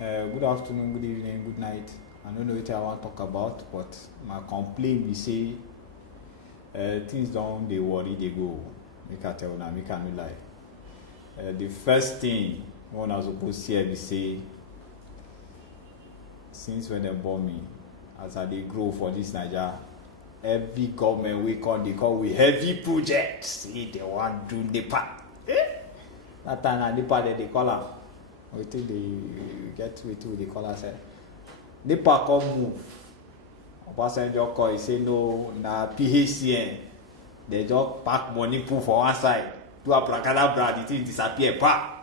Good afternoon, good evening, good night. I don't know what I want to talk about, but my complaint be say things don't they worry they go. Make I tell now, make I no lie. The first thing one I supposed to hear be say since when they born me, as I they grow for this Nigeria, every government we they call we heavy projects. See they want do the part. That time the part they call am. We think they get with the call said. NEPA come move. Obasanjo call, he say no, na PHCN. They just pack money pool for one side. Do a brad, the thing disappear. Pa!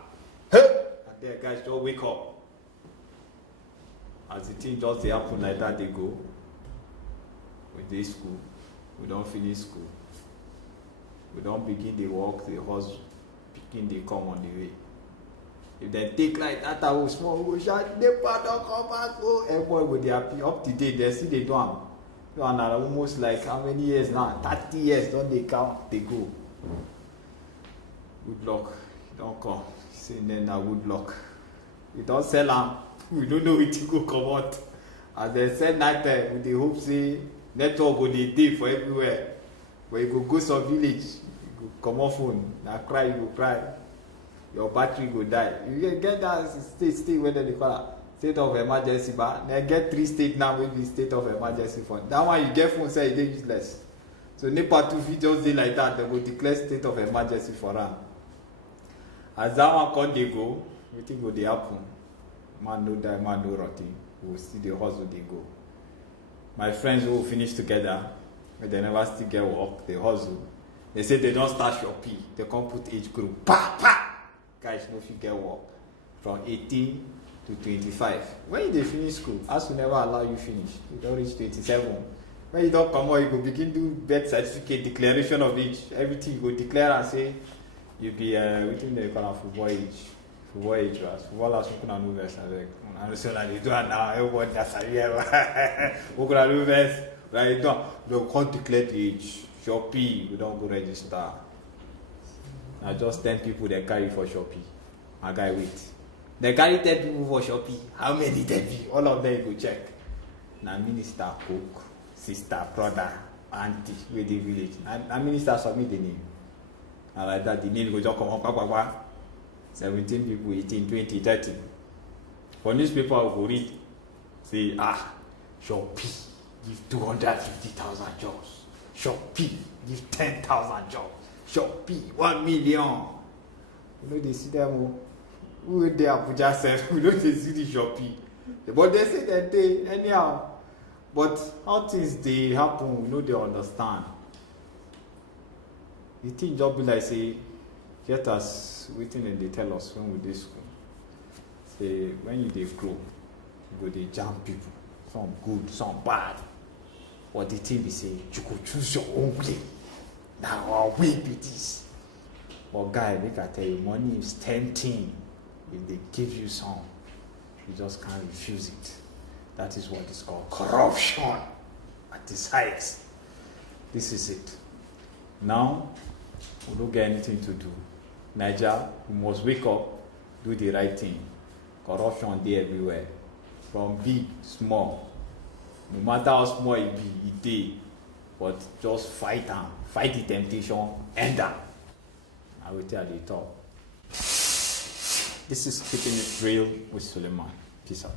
Hey! And then guys just wake up. As the thing just they happen like that, they go. We dey school. We don't finish school. We don't begin the work, the hustle. Begin they come on the way. If they take like that, I will small, we shall NEPA don't come back. Oh, everybody will be happy. Up to date, they see they do them. You are almost like how many years now? 30 years, don't they count? They go. Good luck. Don't come. Say then now good luck. We don't sell them. We don't know it go come out. As they said night time, with the hope say network will be day for everywhere. Where you go some village, you go come off phone. Now cry, you go cry. Your battery go die. You get that state whether they call it state of emergency, but they get 3 states now with the state of emergency fund. That one you get phone say it is useless. So NEPA 2 feet just day like that, they will declare state of emergency for them. As that one come they go, you think go they happen. Man no die, man no rotting. We will see the hustle they go. My friends who finish together, but they never still get work, they hustle. They say they don't start Shopee, they can't put age group. Pa pa! Guys, no fit get work from 18 to 25. When you finish school, as we never allow you finish, you don't reach 27. When you don't come out, you go begin do birth certificate, declaration of age, everything you go declare and say you be within the call of football age. Football age, right? Footballers who can do this, I say like they do it now. Everybody that's a who can do this, right? They can't declare the age. Shopee, we don't go register. Now just 10 people they carry for Shopee. My guy wait. They carry 10 people for Shopee. How many 10 people? All of them you go check. Now minister, cook, sister, brother, auntie, with the village. Now minister submit the name. And like that the name go just come up. 17 people, 18, 20, 30. For newspaper I go read. Say Shopee give 250,000 jobs. Shopee give 10,000 jobs. Shopee 1 million. You know they see them who they Abuja self. We know they see the Shopee. But they say that they anyhow. But how things they happen, we know they understand. The thing just be like say, get us waiting and they tell us when we dey school. Say when you dey grow, you go dey jam people. Some good, some bad. But the thing be say, you go choose your own way. Now our way be this. But guy, make I tell you, money is tempting. If they give you some, you just can't refuse it. That is what is called corruption at its highest. This is it. Now, we don't get anything to do. Nigeria, we must wake up, do the right thing. Corruption there everywhere. From big, small. No matter how small it be, it dey. But just fight them. Fight the temptation, end them. I will tell you talk. This is Keeping It Real with Suleiman. Peace out.